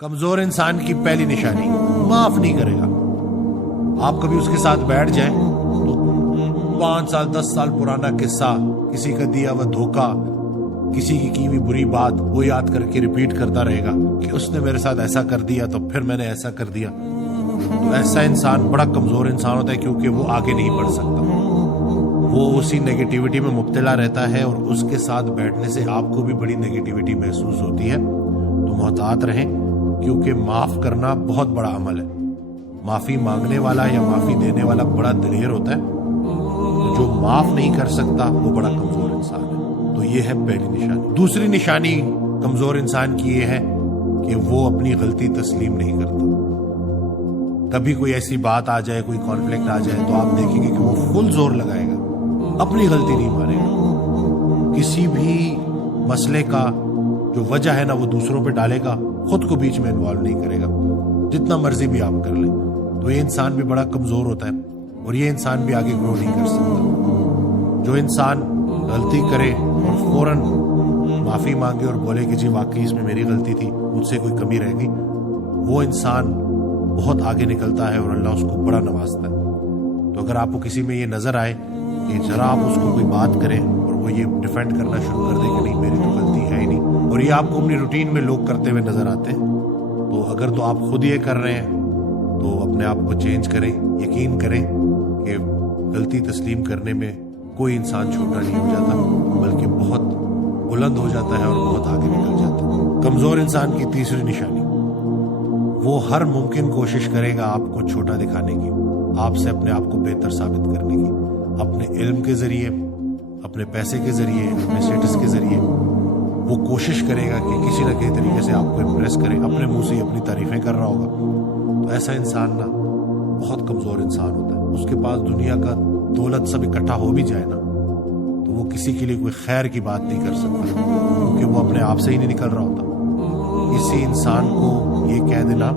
کمزور انسان کی پہلی نشانی معاف نہیں کرے گا. آپ کبھی اس کے ساتھ بیٹھ جائیں تو 5 سال 10 سال پرانا قصہ، کسی کا دیا ہوا دھوکہ، کسی کی ہوئی بری بات وہ یاد کر کے ریپیٹ کرتا رہے گا کہ اس نے میرے ساتھ ایسا کر دیا تو پھر میں نے ایسا کر دیا. تو ایسا انسان بڑا کمزور انسان ہوتا ہے، کیونکہ وہ آگے نہیں بڑھ سکتا. وہ اسی نیگیٹیوٹی میں مبتلا رہتا ہے اور اس کے ساتھ بیٹھنے سے آپ کو بھی بڑی نیگیٹیوٹی محسوس ہوتی ہے. تو محتاط رہیں، کیونکہ معاف کرنا بہت بڑا عمل ہے. معافی مانگنے والا یا معافی دینے والا بڑا دلیر ہوتا ہے، تو جو معاف نہیں کر سکتا وہ بڑا کمزور انسان ہے. تو یہ ہے پہلی نشانی. دوسری نشانی کمزور انسان کی یہ ہے کہ وہ اپنی غلطی تسلیم نہیں کرتا. کبھی کوئی ایسی بات آ جائے، کوئی کانفلکٹ آ جائے تو آپ دیکھیں گے کہ وہ فل زور لگائے گا، اپنی غلطی نہیں مانے گا. کسی بھی مسئلے کا جو وجہ ہے نا وہ دوسروں پہ ڈالے گا، خود کو بیچ میں انوالو نہیں کرے گا، جتنا مرضی بھی آپ کر لیں. تو یہ انسان بھی بڑا کمزور ہوتا ہے اور یہ انسان بھی آگے گرو نہیں کر سکتا. جو انسان غلطی کرے اور فوراً معافی مانگے اور بولے کہ جی واقعی اس میں میری غلطی تھی، مجھ سے کوئی کمی رہ گئی، وہ انسان بہت آگے نکلتا ہے اور اللہ اس کو بڑا نوازتا ہے. تو اگر آپ کو کسی میں یہ نظر آئے کہ ذرا آپ اس کو کوئی بات کریں اور وہ یہ ڈیفینڈ کرنا شروع کر دے کہ نہیں میری تو غلطی ہے ہی نہیں، اور یہ آپ کو اپنی روٹین میں لوگ کرتے ہوئے نظر آتے ہیں، تو اگر تو آپ خود یہ کر رہے ہیں تو اپنے آپ کو چینج کریں. یقین کریں کہ غلطی تسلیم کرنے میں کوئی انسان چھوٹا نہیں ہو جاتا، بلکہ بہت بلند ہو جاتا ہے اور بہت آگے نکل جاتا ہے. کمزور انسان کی تیسری نشانی، وہ ہر ممکن کوشش کرے گا آپ کو چھوٹا دکھانے کی، آپ سے اپنے آپ کو بہتر ثابت کرنے کی. اپنے علم کے ذریعے، اپنے پیسے کے ذریعے، اپنے سٹیٹس کے ذریعے وہ کوشش کرے گا کہ کسی نہ کسی طریقے سے آپ کو امپریس کرے. اپنے منہ سے اپنی تعریفیں کر رہا ہوگا. تو ایسا انسان نا بہت کمزور انسان ہوتا ہے. اس کے پاس دنیا کا دولت سب اکٹھا ہو بھی جائے نا تو وہ کسی کے لیے کوئی خیر کی بات نہیں کر سکتا، کیونکہ وہ اپنے آپ سے ہی نہیں نکل رہا ہوتا. اسی انسان کو یہ کہہ دینا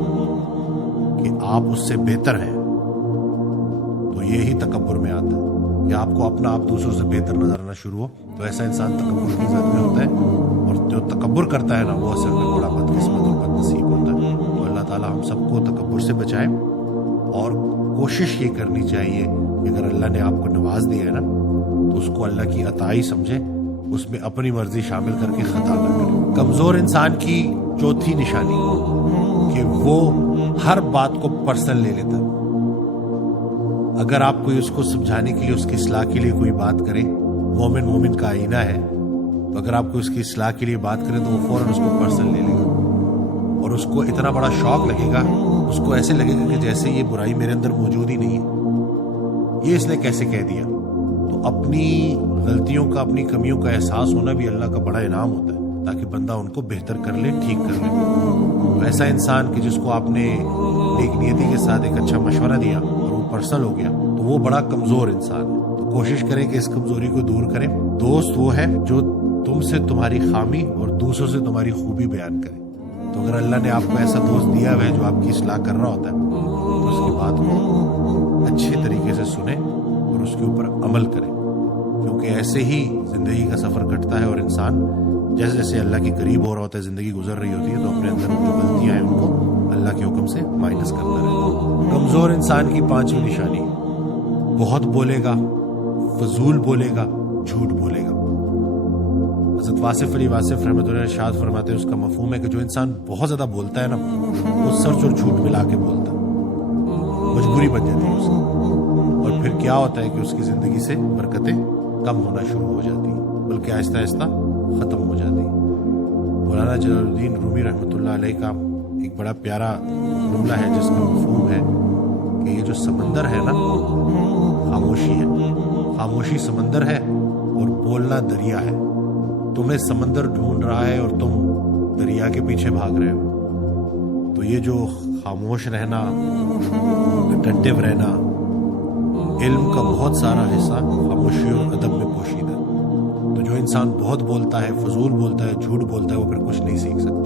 کہ آپ اس سے بہتر ہیں، تو یہی تکبر میں آتا ہے کہ آپ کو اپنا آپ دوسروں سے بہتر نظر آنا شروع ہو. تو ایسا انسان تکبر کی ذات میں ہوتا ہے، اور جو تکبر کرتا ہے نا وہ اصل میں بڑا بدقسمت اور بد نصیب ہوتا ہے. تو اللہ تعالی ہم سب کو تکبر سے بچائے، اور کوشش یہ کرنی چاہیے کہ اگر اللہ نے آپ کو نواز دیا ہے نا تو اس کو اللہ کی عطائی سمجھے، اس میں اپنی مرضی شامل کر کے خطا نہ کرے. کمزور انسان کی چوتھی نشانی کہ وہ ہر بات کو پرسنل لے لیتا ہے. اگر آپ کوئی اس کو سمجھانے کے لیے، اس کی اصلاح کے لیے کوئی بات کریں، مومن کا آئینہ ہے، تو اگر آپ کو اس کی اصلاح کے لیے بات کریں تو وہ فوراً اس کو پرسنل لے لے گا، اور اس کو اتنا بڑا شوق لگے گا، اس کو ایسے لگے گا کہ جیسے یہ برائی میرے اندر موجود ہی نہیں ہے، یہ اس نے کیسے کہہ دیا. تو اپنی غلطیوں کا، اپنی کمیوں کا احساس ہونا بھی اللہ کا بڑا انعام ہوتا ہے، تاکہ بندہ ان کو بہتر کر لے، ٹھیک کر لے. تو ایسا انسان کہ جس کو آپ نے ایک نیتی کے ساتھ ایک اچھا مشورہ دیا اور وہ پرسنل ہو گیا، تو وہ بڑا کمزور انسان ہے. تو کوشش کریں کہ اس کمزوری کو دور کریں. دوست وہ ہے جو تم سے تمہاری خامی اور دوسروں سے تمہاری خوبی بیان کرے. تو اگر اللہ نے آپ کو ایسا دوست دیا ہے جو آپ کی اصلاح کر رہا ہوتا ہے تو اس کی بات کو اچھے طریقے سے سنیں اور اس کے اوپر عمل کریں، کیونکہ ایسے ہی زندگی کا سفر کٹتا ہے، اور انسان جیسے جیسے اللہ کے قریب ہو رہا ہوتا ہے، زندگی گزر رہی ہوتی ہے، تو اپنے اندر جو غلطیاں ہیں ان کو اللہ کے حکم سے مائنس کرتا رہتا ہے. کمزور انسان کی پانچویں نشانی، بہت بولے گا، فضول بولے گا، جھوٹ بولے گا. حضرت واصف علی واصف رحمۃ اللہ ارشاد فرماتے ہیں، اس کا مفہوم ہے کہ جو انسان بہت زیادہ بولتا ہے نا وہ سچ اور جھوٹ ملا کے بولتا ہے، مجبوری بن جاتی ہے اس کی، اور پھر کیا ہوتا ہے کہ اس کی زندگی سے برکتیں کم ہونا شروع ہو جاتی ہیں، بلکہ آہستہ آہستہ ختم ہو جاتی ہیں. مولانا جلال الدین رومی رحمۃ اللہ علیہ کا ایک بڑا پیارا جملہ ہے جس کا مفہوم ہے کہ یہ جو سمندر ہے نا خاموشی ہے، خاموشی سمندر ہے اور بولنا دریا ہے. تمہیں سمندر ڈھونڈ رہا ہے اور تم دریا کے پیچھے بھاگ رہے ہو. تو یہ جو خاموش رہنا، اٹینٹو رہنا، علم کا بہت سارا حصہ خاموشی اور ادب میں پوشیدہ ہے. تو جو انسان بہت بولتا ہے، فضول بولتا ہے، جھوٹ بولتا ہے، وہ پھر کچھ نہیں سیکھ سکتا.